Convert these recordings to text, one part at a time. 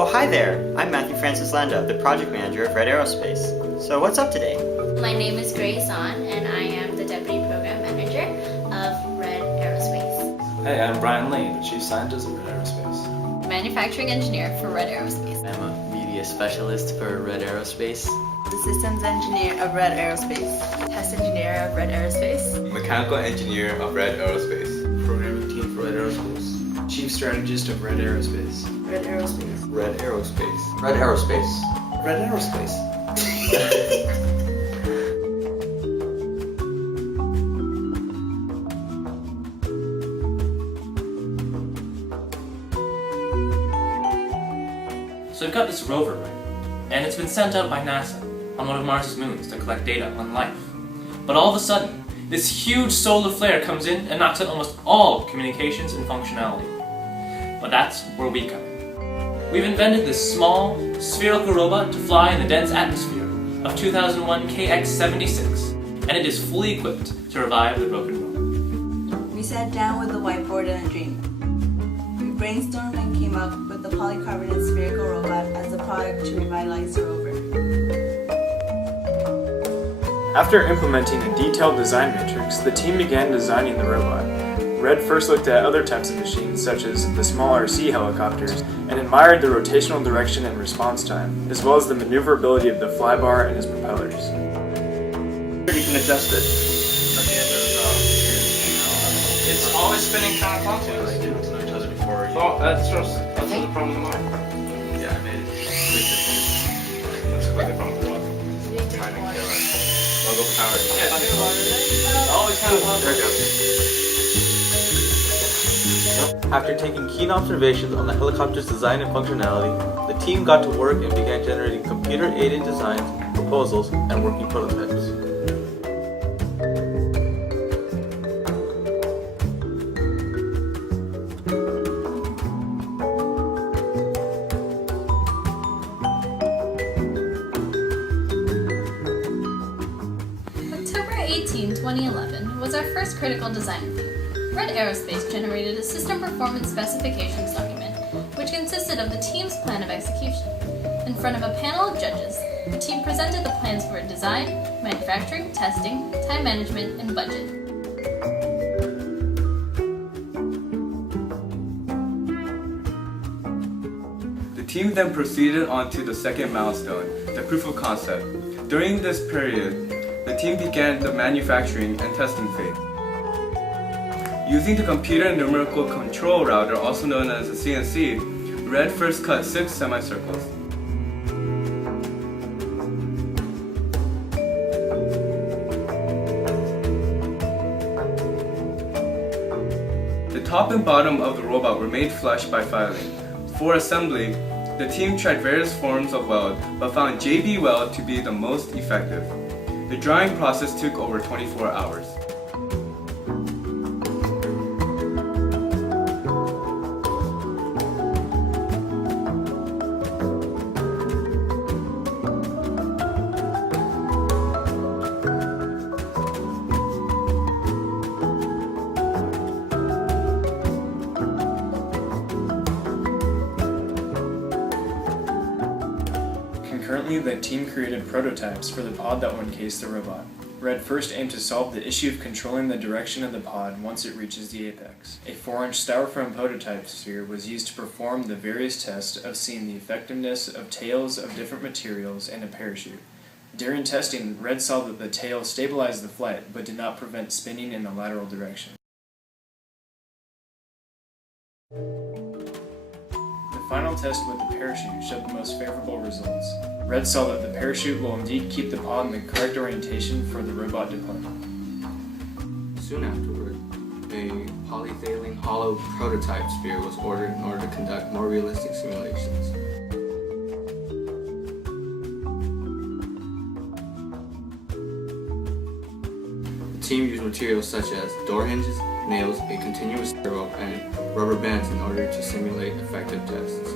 Oh, hi there. I'm Matthew Francis Landa, the project manager of Red Aerospace. So what's up today? My name is Grace On, and I am the deputy program manager of Red Aerospace. Hey, I'm Brian Lee, the chief scientist of Red Aerospace. Manufacturing engineer for Red Aerospace. I'm a media specialist for Red Aerospace. The systems engineer of Red Aerospace. Test engineer of Red Aerospace. Mechanical engineer of Red Aerospace. Programming team for Red Aerospace. Chief strategist of Red Aerospace. Red Aerospace. Red Aerospace. Red Aerospace. Red Aerospace. So we've got this rover, right? And it's been sent out by NASA on one of Mars's moons to collect data on life. But all of a sudden, this huge solar flare comes in and knocks out almost all communications and functionality. But that's where we come in. We've invented this small, spherical robot to fly in the dense atmosphere of 2001 KX-76, and it is fully equipped to revive the broken rover. We sat down with a whiteboard and a dream. We brainstormed and came up with the polycarbonate spherical robot as a product to revitalize the rover. After implementing a detailed design matrix, the team began designing the robot. Red first looked at other types of machines, such as the small RC helicopters, and admired the rotational direction and response time, as well as the maneuverability of the flybar and its propellers. You can adjust it at the end of it's always spinning counterclockwise. Like, you have to touch it before you... Oh, that's the problem of mine. Yeah, I made it. That's quite the problem with water. Trying to kill it. I'll go for power. Yeah, I think it's always counterclockwise. There it goes. After taking keen observations on the helicopter's design and functionality, the team got to work and began generating computer-aided designs, proposals, and working prototypes. October 18, 2011 was our first critical design review. Red Aerospace generated a system performance specifications document, which consisted of the team's plan of execution. In front of a panel of judges, the team presented the plans for design, manufacturing, testing, time management, and budget. The team then proceeded on to the second milestone, the proof of concept. During this period, the team began the manufacturing and testing phase. Using the computer numerical control router, also known as a CNC, Red first cut 6 semicircles. The top and bottom of the robot were made flush by filing. For assembly, the team tried various forms of weld, but found JB weld to be the most effective. The drying process took over 24 hours. Concurrently, the team created prototypes for the pod that would encase the robot. Red first aimed to solve the issue of controlling the direction of the pod once it reaches the apex. A 4-inch styrofoam prototype sphere was used to perform the various tests of seeing the effectiveness of tails of different materials and a parachute. During testing, Red saw that the tail stabilized the flight but did not prevent spinning in a lateral direction. The final test with the parachute showed the most favorable results. Red saw that the parachute will indeed keep the pod in the correct orientation for the robot deployment. Soon afterward, a polyethylene hollow prototype sphere was ordered in order to conduct more realistic simulations. The team used materials such as door hinges, nails, a continuous servo, and rubber bands in order to simulate effective tests.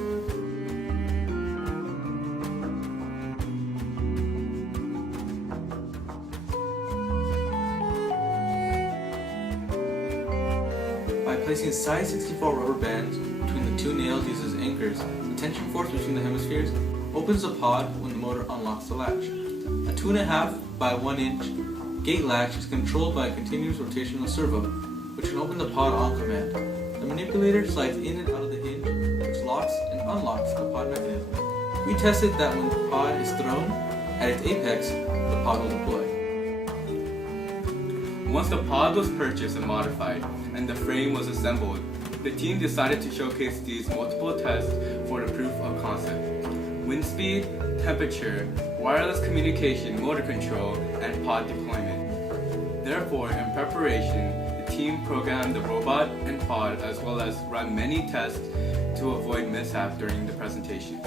By placing size 64 rubber bands between the two nails used as anchors, the tension force between the hemispheres opens the pod when the motor unlocks the latch. A 2.5 by 1 inch gate latch is controlled by a continuous rotational servo, which can open the pod on command. The manipulator slides in and out of the hinge, which locks and unlocks the pod mechanism. We tested that when the pod is thrown at its apex, the pod will deploy. Once the pod was purchased and modified, and the frame was assembled, the team decided to showcase these multiple tests for the proof of concept. Wind speed, temperature, wireless communication, motor control, and pod deployment. Therefore, in preparation, the team programmed the robot and pod as well as run many tests to avoid mishap during the presentation.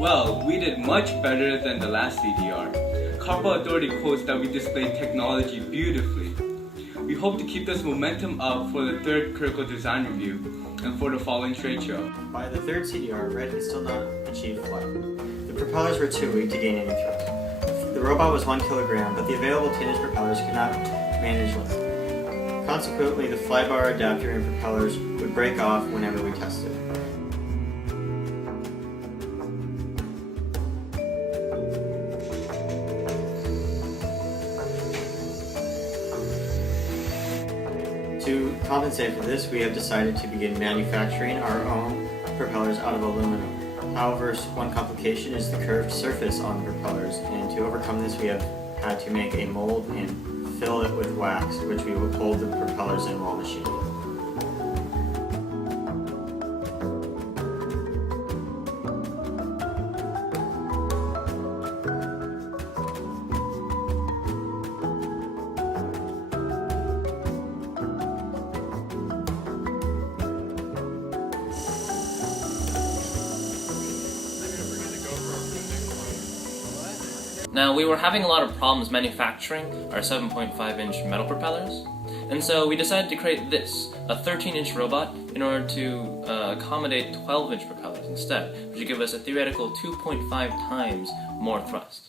Well, we did much better than the last CDR. Carpa Authority quotes that we displayed technology beautifully. We hope to keep this momentum up for the third critical design review and for the following trade show. By the third CDR, Red had still not achieved flight. The propellers were too weak to gain any thrust. The robot was 1 kilogram, but the available 10-inch propellers could not manage lift. Consequently, the flybar adapter and propellers would break off whenever we tested. To compensate for this, we have decided to begin manufacturing our own propellers out of aluminum. However, one complication is the curved surface on the propellers, and to overcome this we have had to make a mold and fill it with wax, which we will hold the propellers in while machined. Now, we were having a lot of problems manufacturing our 7.5-inch metal propellers, and so we decided to create this, a 13-inch robot, in order to accommodate 12-inch propellers instead, which would give us a theoretical 2.5 times more thrust.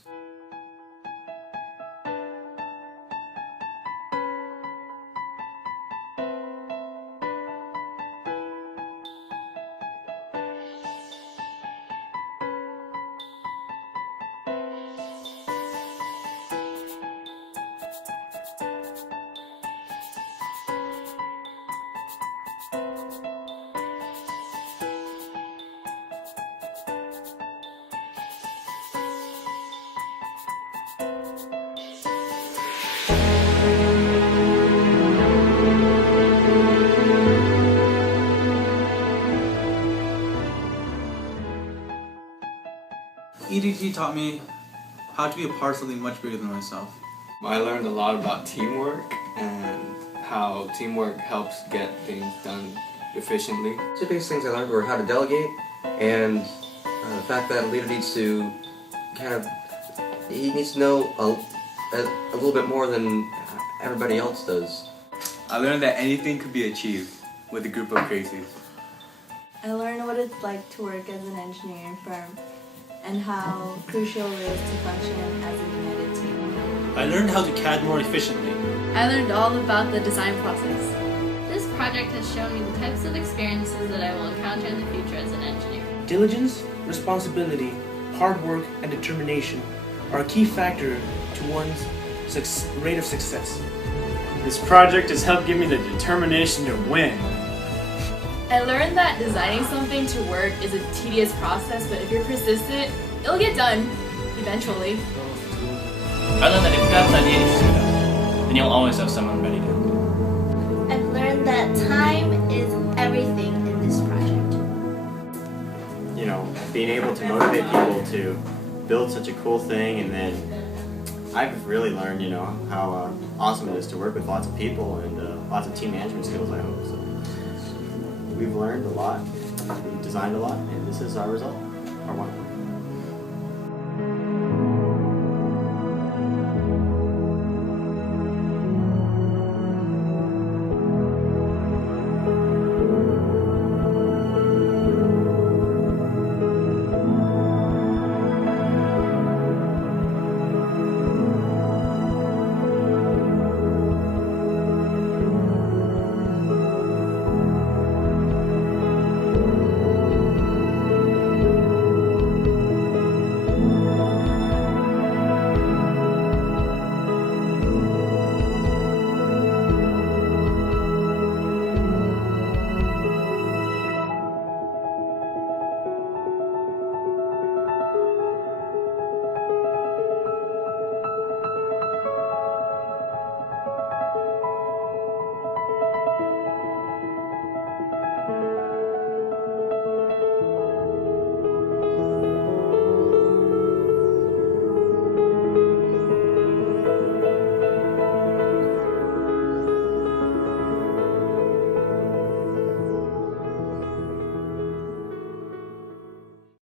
EDT taught me how to be a part of something much bigger than myself. I learned a lot about teamwork and how teamwork helps get things done efficiently. The biggest things I learned were how to delegate and the fact that a leader needs to he needs to know a little bit more than everybody else does. I learned that anything could be achieved with a group of crazies. I learned what it's like to work as an engineering firm and how crucial it is to function as a united team. I learned how to CAD more efficiently. I learned all about the design process. This project has shown me the types of experiences that I will encounter in the future as an engineer. Diligence, responsibility, hard work, and determination are a key factor to one's rate of success. This project has helped give me the determination to win. I learned that designing something to work is a tedious process, but if you're persistent, it'll get done eventually. I learned that if you have an idea to suit up, then you'll always have someone ready to help. I've learned that time is everything in this project. You know, being able to motivate people to build such a cool thing, and then I've really learned, you know, how awesome it is to work with lots of people and lots of team management skills, I hope. So we've learned a lot, we've designed a lot, and this is our result, our one.